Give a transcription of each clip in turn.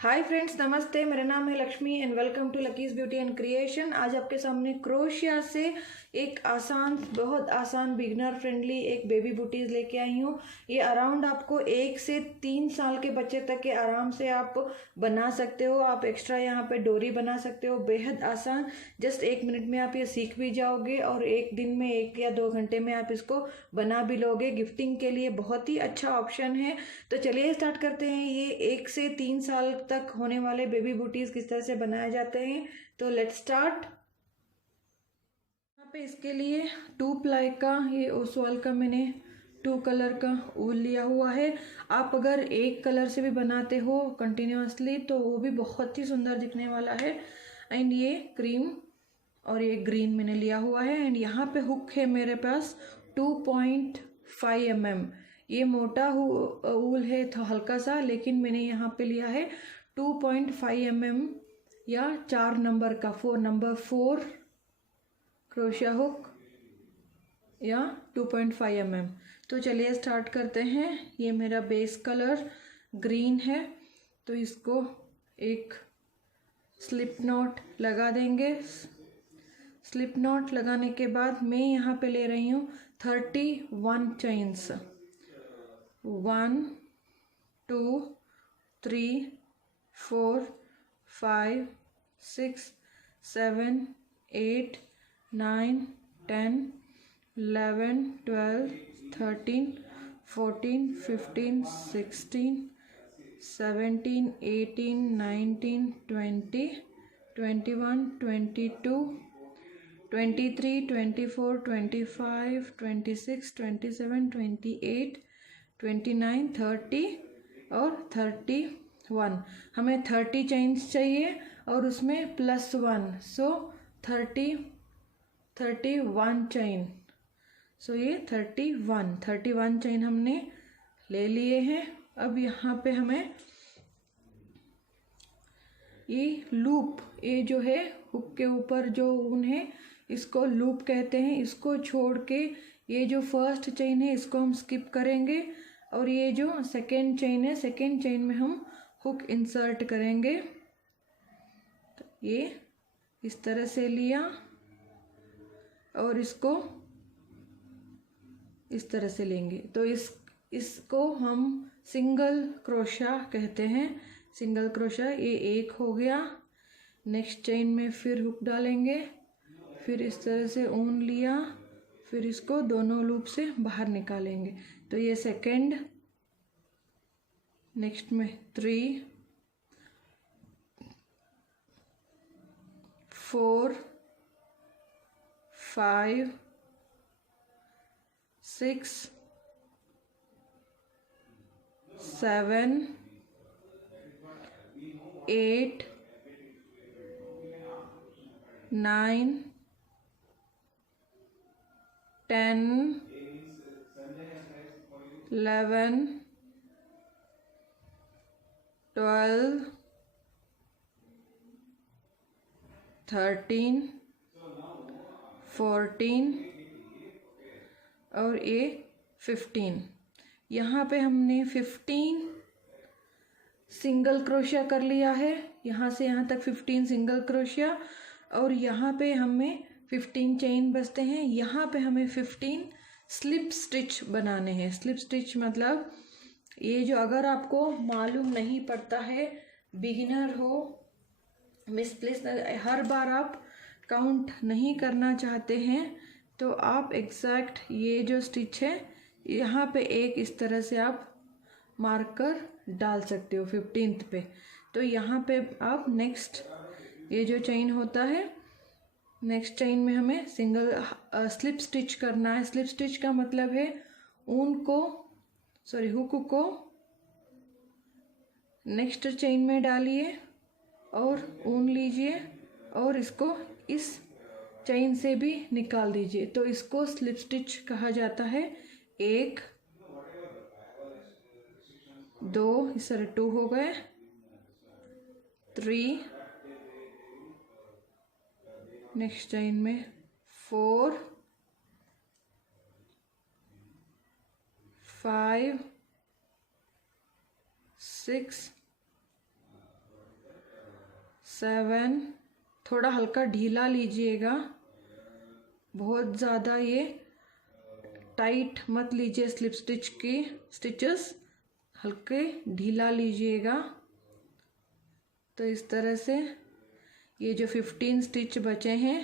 Hi friends, नमस्ते। मेरा नाम है Lakshmi and welcome to Lucky's beauty and creation. आज आपके सामने क्रोशिया से एक आसान, बहुत आसान, बिगनर फ्रेंडली एक बेबी बूटीज लेके आई हूँ। ये अराउंड आपको 1 से 3 साल के बच्चे तक के आराम से आप बना सकते हो। आप एक्स्ट्रा यहाँ पे डोरी बना सकते हो। बेहद आसान, जस्ट 1 मिनट में आप ये सीख भी जाओगे और 1 दिन में 1 या 2 घंटे में आप इसको बना भी लोगे। गिफ्टिंग के लिए बहुत ही अच्छा ऑप्शन है। तो चलिए स्टार्ट करते हैं। ये 1 से 3 साल तक होने वाले बेबी बूटीज किस तरह से बनाए जाते हैं। तो लेट्स स्टार्ट। यहाँ पे इसके लिए 2 प्लाई का, ये ओसवाल का मैंने 2 कलर का ऊल लिया हुआ है। आप अगर एक कलर से भी बनाते हो कंटिन्यूअसली तो वो भी बहुत ही सुंदर दिखने वाला है। एंड ये क्रीम और ये ग्रीन मैंने लिया हुआ है। एंड यहाँ पे हुक है मेरे पास 2.5 mm। ये मोटा ऊल है, तो हल्का सा, लेकिन मैंने यहाँ पे लिया है 2.5 mm या 4 नंबर का, 4 नंबर 4 क्रोशिया हुक या 2.5 mm। तो चलिए स्टार्ट करते हैं। ये मेरा बेस कलर ग्रीन है, तो इसको एक स्लिप नॉट लगा देंगे। स्लिप नॉट लगाने के बाद मैं यहाँ पे ले रही हूँ 31 चेन्स। 1 2 3 4 5 6 7 8 9 10 11 12 13 14 15 16 17 18 19 20 21 22 23 24 25 26 27 28 29 30 और 31। हमें 30 चेन्स चाहिए और उसमें +1, सो 31 चेन। सो ये 31 चेन हमने ले लिए हैं। अब यहाँ पे हमें ये लूप, ये जो है हुक के ऊपर जो ऊन है इसको लूप कहते हैं। इसको छोड़ के ये जो फर्स्ट चेन है इसको हम स्किप करेंगे और ये जो सेकेंड चेन है, सेकेंड चेन में हम हुक इंसर्ट करेंगे। तो ये इस तरह से लिया और इसको इस तरह से लेंगे। तो इसको हम सिंगल क्रोशा कहते हैं। सिंगल क्रोशा, ये एक हो गया। नेक्स्ट चेन में फिर हुक डालेंगे, फिर इस तरह से ऊन लिया, फिर इसको दोनों लूप से बाहर निकालेंगे। तो ये सेकेंड, नेक्स्ट में 3 4 5 6 7 8 9 10 11 12 13 14 और ये 15। यहाँ पे हमने 15 सिंगल क्रोशिया कर लिया है। यहाँ से यहाँ तक 15 सिंगल क्रोशिया और यहाँ पे हमें 15 चेन बचते हैं। यहाँ पे हमें 15 स्लिप स्टिच बनाने हैं। स्लिप स्टिच मतलब ये जो, अगर आपको मालूम नहीं पड़ता है, बिगिनर हो, मिसप्लेस, हर बार आप काउंट नहीं करना चाहते हैं, तो आप एग्जैक्ट ये जो स्टिच है यहाँ पे एक इस तरह से आप मार्कर डाल सकते हो 15th पे। तो यहाँ पे आप नेक्स्ट ये जो चेन होता है, नेक्स्ट चेन में हमें सिंगल स्लिप स्टिच करना है। स्लिप स्टिच का मतलब है ऊन को, हुक को नेक्स्ट चेन में डालिए और ऊन लीजिए और इसको इस चेन से भी निकाल दीजिए। तो इसको स्लिप स्टिच कहा जाता है। 1 2, इस तरह 2 हो गए, 3, नेक्स्ट चेन में 4 5 6 7, थोड़ा हल्का ढीला लीजिएगा, बहुत ज़्यादा ये टाइट मत लीजिए। स्लिप स्टिच की स्टिचेस हल्के ढीला लीजिएगा। तो इस तरह से ये जो 15 स्टिच बचे हैं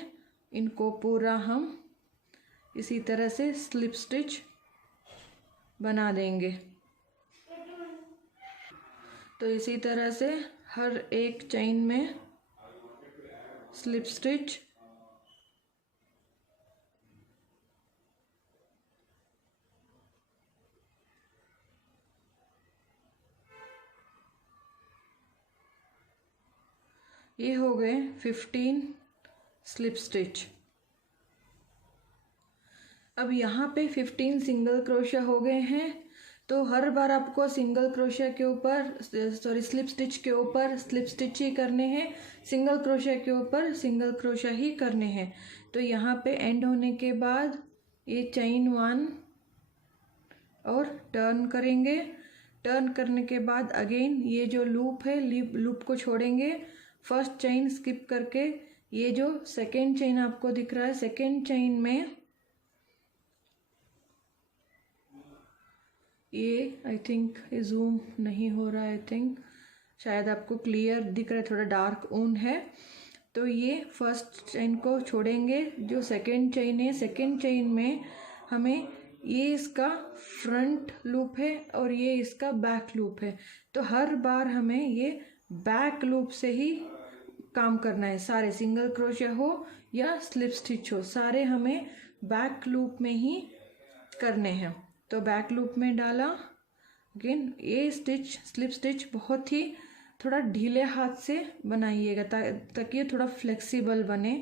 इनको पूरा हम इसी तरह से स्लिप स्टिच बना देंगे। तो इसी तरह से हर एक चेन में स्लिप स्टिच ये हो गए 15 स्लिप स्टिच। अब यहाँ पे 15 सिंगल क्रोशिया हो गए हैं। तो हर बार आपको सिंगल क्रोशिया के ऊपर स्लिप स्टिच के ऊपर स्लिप स्टिच ही करने हैं, सिंगल क्रोशिया के ऊपर सिंगल क्रोशिया ही करने हैं। तो यहाँ पे एंड होने के बाद ये चेन 1 और टर्न करेंगे। टर्न करने के बाद अगेन ये जो लूप है लूप को छोड़ेंगे, फर्स्ट चेन स्किप करके ये जो सेकेंड चेन आपको दिख रहा है, सेकेंड चेन में ये आई थिंक ये जूम नहीं हो रहा है, आई थिंक शायद आपको क्लियर दिख रहा है, थोड़ा डार्क ऊन है। तो ये फर्स्ट चेन को छोड़ेंगे, जो सेकेंड चेन है सेकेंड चेन में हमें ये इसका फ्रंट लूप है और ये इसका बैक लूप है। तो हर बार हमें ये बैक लूप से ही काम करना है, सारे सिंगल क्रोशिया हो या स्लिप स्टिच हो, सारे हमें बैक लूप में ही करने हैं। तो बैक लूप में डाला, अगेन ये स्टिच स्लिप स्टिच बहुत ही थोड़ा ढीले हाथ से बनाइएगा ताकि ये थोड़ा फ्लेक्सिबल बने।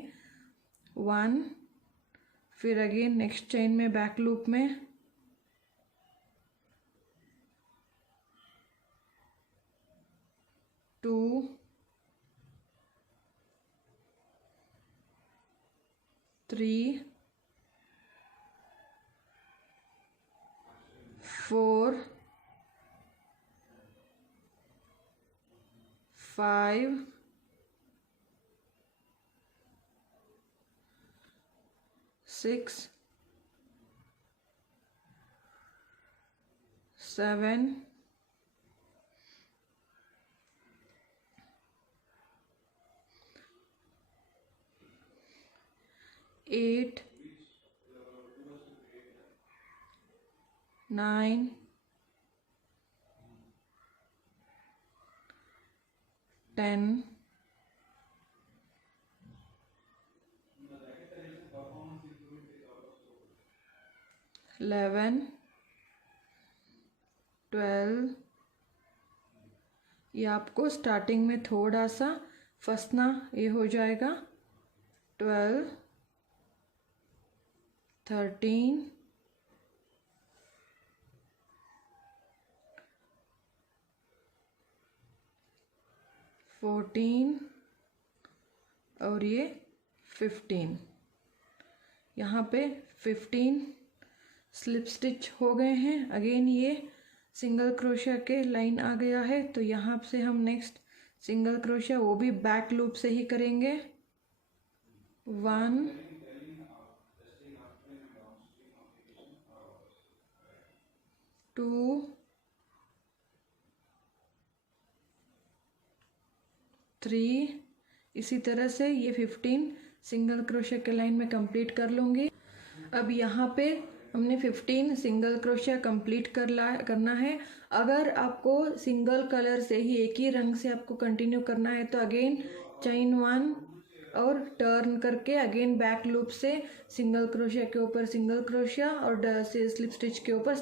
1, फिर अगेन नेक्स्ट चेन में बैक लूप में 2, 3, 4, 5, 6, 7, 8, 9, 10, 11, 12। ये आपको स्टार्टिंग में थोड़ा सा फंसना ये हो जाएगा। 12, 13, 14 और ये 15। यहाँ पे 15 स्लिप स्टिच हो गए हैं। अगेन ये सिंगल क्रोशिया के लाइन आ गया है, तो यहाँ से हम नेक्स्ट सिंगल क्रोशिया वो भी बैक लूप से ही करेंगे। 1, 2, 3। इसी तरह से ये 15 सिंगल क्रोशिया के लाइन में कंप्लीट कर लूँगी। अब यहाँ पे हमने 15 सिंगल क्रोशिया कंप्लीट करना है। अगर आपको सिंगल कलर से ही एक ही रंग से आपको कंटिन्यू करना है तो अगेन चेन 1 और टर्न करके अगेन बैक लूप से सिंगल क्रोशिया के ऊपर सिंगल क्रोशिया और स्लिप स्टिच के ऊपर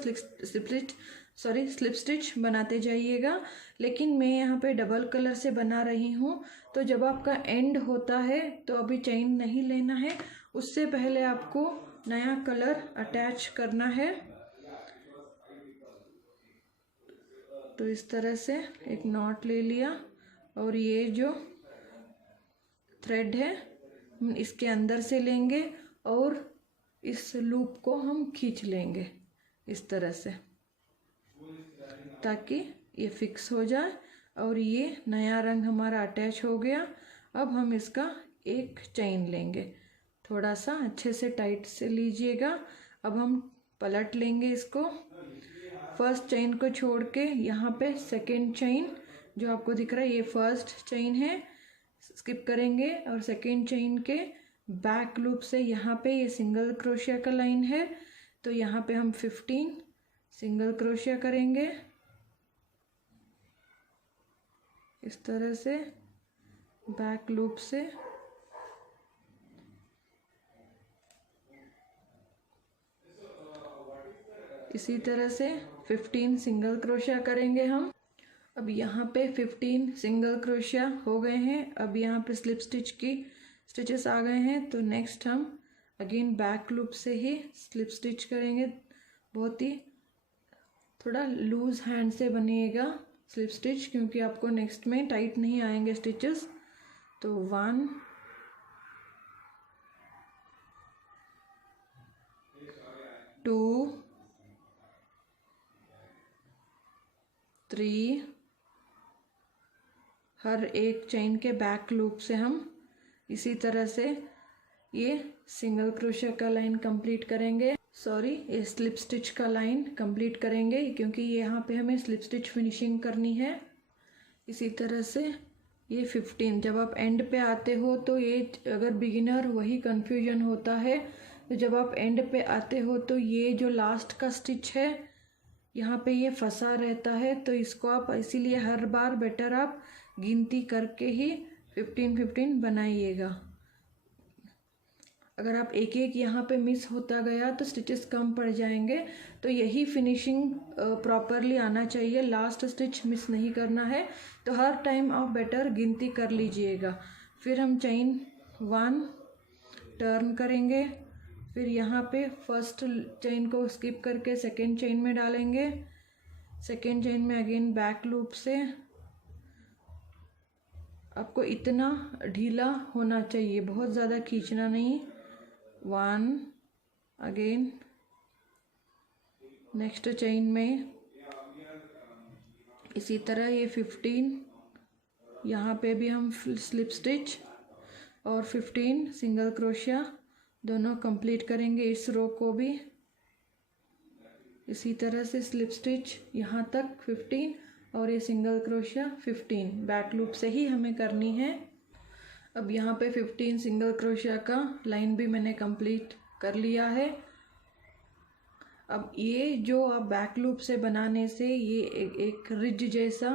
स्लिप स्टिच बनाते जाइएगा। लेकिन मैं यहाँ पे डबल कलर से बना रही हूँ, तो जब आपका एंड होता है तो अभी चेन नहीं लेना है, उससे पहले आपको नया कलर अटैच करना है। तो इस तरह से एक नॉट ले लिया और ये जो थ्रेड है हम इसके अंदर से लेंगे और इस लूप को हम खींच लेंगे इस तरह से, ताकि ये फिक्स हो जाए और ये नया रंग हमारा अटैच हो गया। अब हम इसका एक चेन लेंगे, थोड़ा सा अच्छे से टाइट से लीजिएगा। अब हम पलट लेंगे इसको, फर्स्ट चेन को छोड़ के यहाँ पे सेकेंड चेन जो आपको दिख रहा है ये फर्स्ट चेन है, स्किप करेंगे और सेकेंड चेन के बैक लूप से यहाँ पे ये सिंगल क्रोशिया का लाइन है, तो यहाँ पे हम 15 सिंगल क्रोशिया करेंगे इस तरह से बैक लूप से। इसी तरह से 15 सिंगल क्रोशिया करेंगे हम। अब यहाँ पे 15 सिंगल क्रोशिया हो गए हैं। अब यहाँ पे स्लिप स्टिच की स्टिचेस आ गए हैं, तो नेक्स्ट हम अगेन बैक लूप से ही स्लिप स्टिच करेंगे। बहुत ही थोड़ा लूज हैंड से बनिएगा स्लिप स्टिच, क्योंकि आपको नेक्स्ट में टाइट नहीं आएंगे स्टिचेस। तो 1 2 3, हर एक चेन के बैक लूप से हम इसी तरह से ये सिंगल क्रोशिया का लाइन कंप्लीट करेंगे, ये स्लिप स्टिच का लाइन कंप्लीट करेंगे, क्योंकि यहाँ पे हमें स्लिप स्टिच फिनिशिंग करनी है। इसी तरह से ये 15, जब आप एंड पे आते हो तो ये अगर बिगिनर वही कंफ्यूजन होता है, तो जब आप एंड पे आते हो तो ये जो लास्ट का स्टिच है यहाँ पे ये फंसा रहता है, तो इसको आप इसीलिए हर बार बेटर आप गिनती करके ही 15-15 बनाइएगा। अगर आप एक एक यहाँ पे मिस होता गया तो स्टिचेस कम पड़ जाएंगे। तो यही फिनिशिंग प्रॉपरली आना चाहिए, लास्ट स्टिच मिस नहीं करना है। तो हर टाइम आप बेटर गिनती कर लीजिएगा। फिर हम चेन 1 टर्न करेंगे, फिर यहाँ पे फर्स्ट चेन को स्किप करके सेकेंड चेन में डालेंगे। सेकेंड चेन में अगेन बैक लूप से आपको इतना ढीला होना चाहिए, बहुत ज़्यादा खींचना नहीं। 1 अगेन नेक्स्ट चेन में इसी तरह ये 15, यहाँ पे भी हम स्लिप स्टिच और 15 सिंगल क्रोशिया दोनों कंप्लीट करेंगे। इस रो को भी इसी तरह से स्लिप स्टिच यहाँ तक 15 और ये सिंगल क्रोशिया 15 बैक लूप से ही हमें करनी है। अब यहाँ पे 15 सिंगल क्रोशिया का लाइन भी मैंने कंप्लीट कर लिया है। अब ये जो आप बैक लूप से बनाने से ये एक रिज जैसा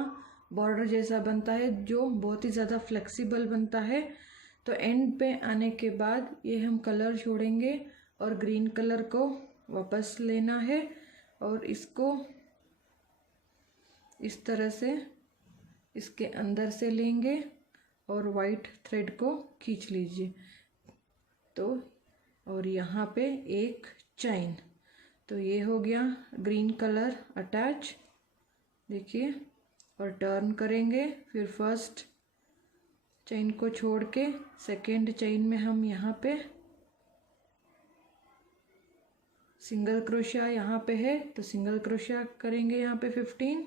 बॉर्डर जैसा बनता है, जो बहुत ही ज़्यादा फ्लेक्सिबल बनता है। तो एंड पे आने के बाद ये हम कलर छोड़ेंगे और ग्रीन कलर को वापस लेना है और इसको इस तरह से इसके अंदर से लेंगे और वाइट थ्रेड को खींच लीजिए। तो और यहाँ पे एक चेन, तो ये हो गया ग्रीन कलर अटैच, देखिए। और टर्न करेंगे, फिर फर्स्ट चेन को छोड़ के सेकेंड चेन में हम यहाँ पे सिंगल क्रोशिया यहाँ पे है, तो सिंगल क्रोशिया करेंगे यहाँ पे 15।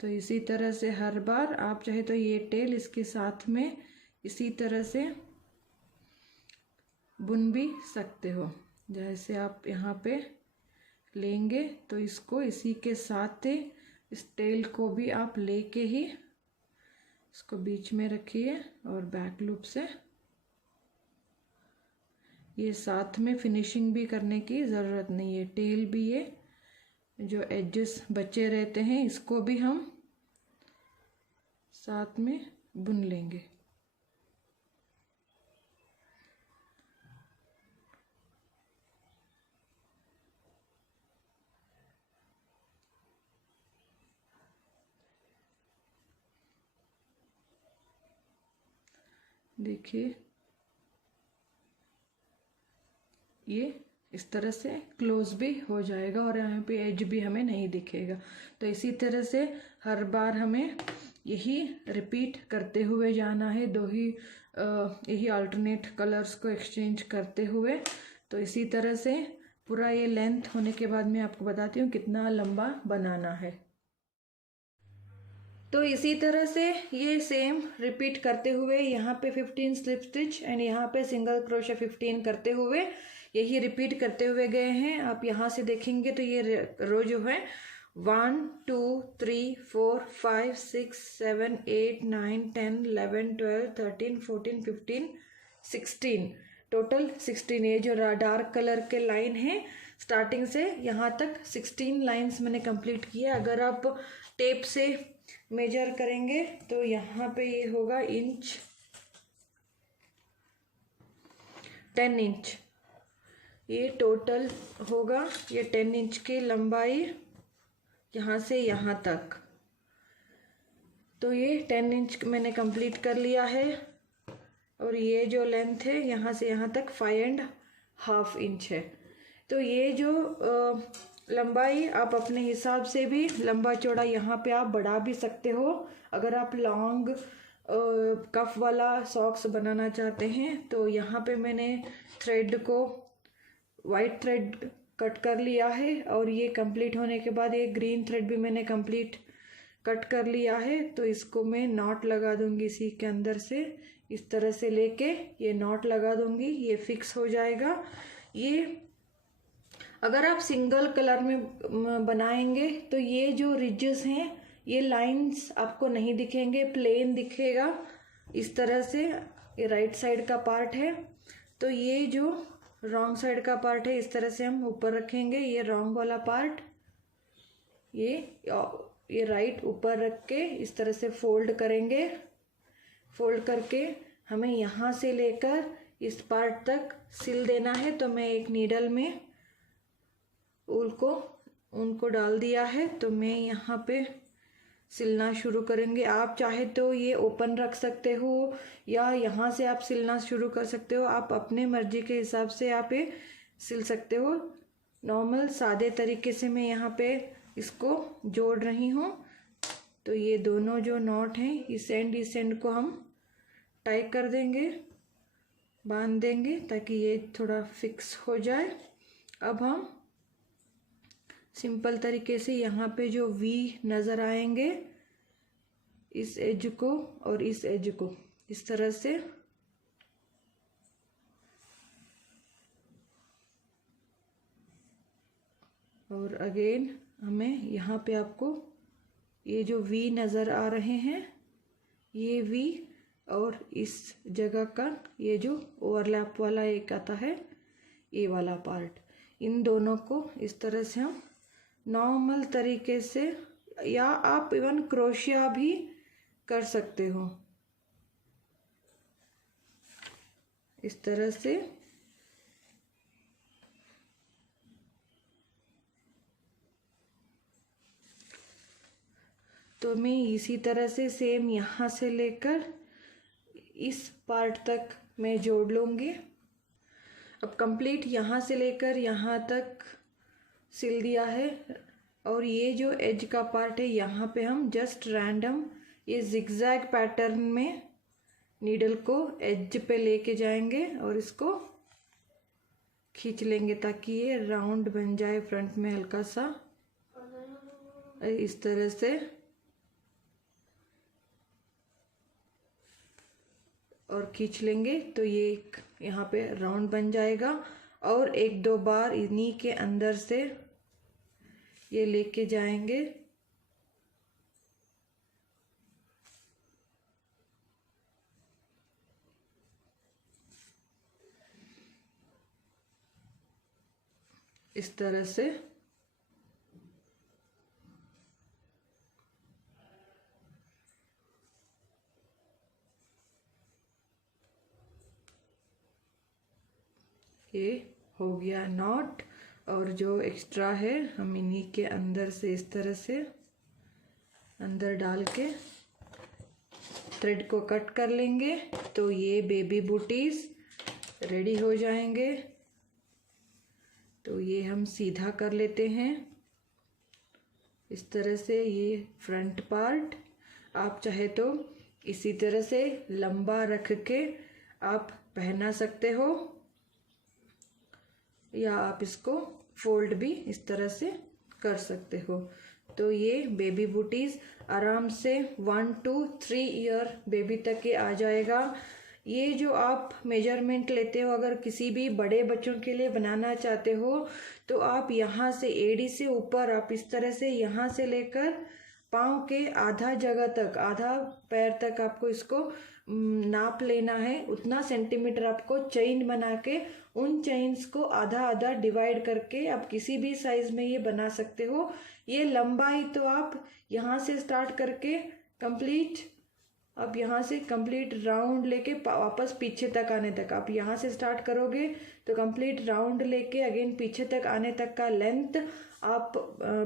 तो इसी तरह से हर बार आप चाहे तो ये टेल इसके साथ में इसी तरह से बुन भी सकते हो। जैसे आप यहाँ पे लेंगे तो इसको इसी के साथ ही इस टेल को भी आप लेके ही इसको बीच में रखिए और बैक लूप से ये साथ में फिनिशिंग भी करने की ज़रूरत नहीं है। टेल भी ये जो एजेस बचे रहते हैं इसको भी हम साथ में बुन लेंगे। देखिए ये इस तरह से क्लोज भी हो जाएगा और यहाँ पे एज भी हमें नहीं दिखेगा। तो इसी तरह से हर बार हमें यही रिपीट करते हुए जाना है, यही अल्टरनेट कलर्स को एक्सचेंज करते हुए। तो इसी तरह से पूरा ये लेंथ होने के बाद मैं आपको बताती हूँ कितना लंबा बनाना है। तो इसी तरह से ये सेम रिपीट करते हुए यहाँ पे 15 स्लिप स्टिच एंड यहाँ पे सिंगल क्रोशे 15 करते हुए यही रिपीट करते हुए गए हैं। आप यहाँ से देखेंगे तो ये रो जो है 1 2 3 4 5 6 7 8 9 10 11 12 13 14 15 16 टोटल 16। ये जो डार्क कलर के लाइन है स्टार्टिंग से यहाँ तक 16 लाइंस मैंने कंप्लीट किया। अगर आप टेप से मेजर करेंगे तो यहाँ पे ये होगा इंच 10 इंच, ये टोटल होगा ये 10 इंच की लंबाई यहाँ से यहाँ तक। तो ये 10 इंच मैंने कंप्लीट कर लिया है और ये जो लेंथ है यहाँ से यहाँ तक 5.5 इंच है। तो ये जो लंबाई आप अपने हिसाब से भी लंबा चौड़ा यहाँ पे आप बढ़ा भी सकते हो। अगर आप लॉन्ग कफ वाला सॉक्स बनाना चाहते हैं तो यहाँ पे मैंने थ्रेड को वाइट थ्रेड कट कर लिया है और ये कंप्लीट होने के बाद ये ग्रीन थ्रेड भी मैंने कंप्लीट कट कर लिया है। तो इसको मैं नॉट लगा दूंगी इसी के अंदर से, इस तरह से लेके ये नॉट लगा दूंगी, ये फिक्स हो जाएगा। ये अगर आप सिंगल कलर में बनाएंगे तो ये जो रिजेस हैं ये लाइंस आपको नहीं दिखेंगे, प्लेन दिखेगा इस तरह से। ये राइट साइड का पार्ट है तो ये जो रॉन्ग साइड का पार्ट है इस तरह से हम ऊपर रखेंगे। ये रॉन्ग वाला पार्ट ये राइट ऊपर रख के इस तरह से फोल्ड करेंगे। फोल्ड करके हमें यहाँ से लेकर इस पार्ट तक सिल देना है। तो मैं एक नीडल में उनको डाल दिया है तो मैं यहाँ पे सिलना शुरू करेंगे। आप चाहे तो ये ओपन रख सकते हो या यहाँ से आप सिलना शुरू कर सकते हो, आप अपने मर्जी के हिसाब से आप ये सिल सकते हो। नॉर्मल सादे तरीके से मैं यहाँ पे इसको जोड़ रही हूँ। तो ये दोनों जो नॉट हैं इस एंड को हम टाई कर देंगे, बांध देंगे ताकि ये थोड़ा फिक्स हो जाए। अब हम सिंपल तरीके से यहाँ पे जो वी नज़र आएंगे इस एज को और इस एज को इस तरह से और अगेन हमें यहाँ पे आपको ये जो वी नज़र आ रहे हैं ये वी और इस जगह का ये जो ओवरलैप वाला एक आता है ये वाला पार्ट, इन दोनों को इस तरह से हम नॉर्मल तरीके से या आप इवन क्रोशिया भी कर सकते हो इस तरह से। तो मैं इसी तरह से सेम यहाँ से लेकर इस पार्ट तक मैं जोड़ लूँगी। अब कंप्लीट यहाँ से लेकर यहाँ तक सिल दिया है और ये जो एज का पार्ट है यहाँ पे हम जस्ट रैंडम ये जिगजैग पैटर्न में नीडल को एज पे लेके जाएंगे और इसको खींच लेंगे ताकि ये राउंड बन जाए फ्रंट में हल्का सा इस तरह से। और खींच लेंगे तो ये यहाँ पे राउंड बन जाएगा और एक दो बार इन्हीं के अंदर से ये लेके जाएंगे। इस तरह से ये हो गया नॉट और जो एक्स्ट्रा है हम इन्हीं के अंदर से इस तरह से अंदर डाल के थ्रेड को कट कर लेंगे। तो ये बेबी बूटीज रेडी हो जाएंगे। तो ये हम सीधा कर लेते हैं इस तरह से। ये फ्रंट पार्ट आप चाहे तो इसी तरह से लंबा रख के आप पहना सकते हो या आप इसको फोल्ड भी इस तरह से कर सकते हो। तो ये बेबी बूटीज़ आराम से 1 to 3 ईयर बेबी तक के आ जाएगा। ये जो आप मेजरमेंट लेते हो, अगर किसी भी बड़े बच्चों के लिए बनाना चाहते हो तो आप यहाँ से एड़ी से ऊपर आप इस तरह से यहाँ से लेकर पाँव के आधा जगह तक, आधा पैर तक आपको इसको नाप लेना है। उतना सेंटीमीटर आपको चेन बना के उन चेन्स को आधा आधा डिवाइड करके आप किसी भी साइज में ये बना सकते हो। ये लंबाई तो आप यहाँ से स्टार्ट करके कंप्लीट, अब यहाँ से कंप्लीट राउंड लेके वापस पीछे तक आने तक, आप यहाँ से स्टार्ट करोगे तो कंप्लीट राउंड लेके अगेन पीछे तक आने तक का लेंथ आप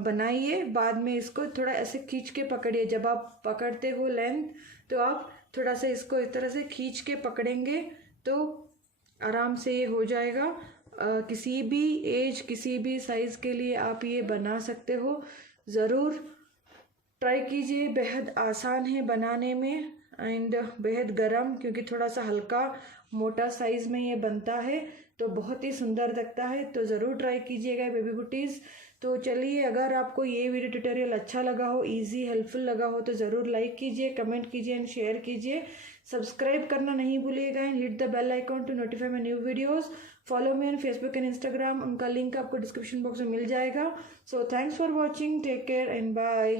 बनाइए। बाद में इसको थोड़ा ऐसे खींच के पकड़िए। जब आप पकड़ते हो लेंथ तो आप थोड़ा सा इसको इस तरह से खींच के पकड़ेंगे तो आराम से ये हो जाएगा। किसी भी एज, किसी भी साइज़ के लिए आप ये बना सकते हो। ज़रूर ट्राई कीजिए। बेहद आसान है बनाने में एंड बेहद गरम, क्योंकि थोड़ा सा हल्का मोटा साइज़ में ये बनता है तो बहुत ही सुंदर लगता है। तो ज़रूर ट्राई कीजिएगा बेबी बूटीज़। तो चलिए, अगर आपको ये वीडियो ट्यूटोरियल अच्छा लगा हो, इजी हेल्पफुल लगा हो तो ज़रूर लाइक कीजिए, कमेंट कीजिए एंड शेयर कीजिए। सब्सक्राइब करना नहीं भूलिएगा and hit the bell icon to notify my new videos. Follow me on Facebook and Instagram, उनका लिंक आपको डिस्क्रिप्शन बॉक्स में मिल जाएगा। So thanks for watching, take care and bye.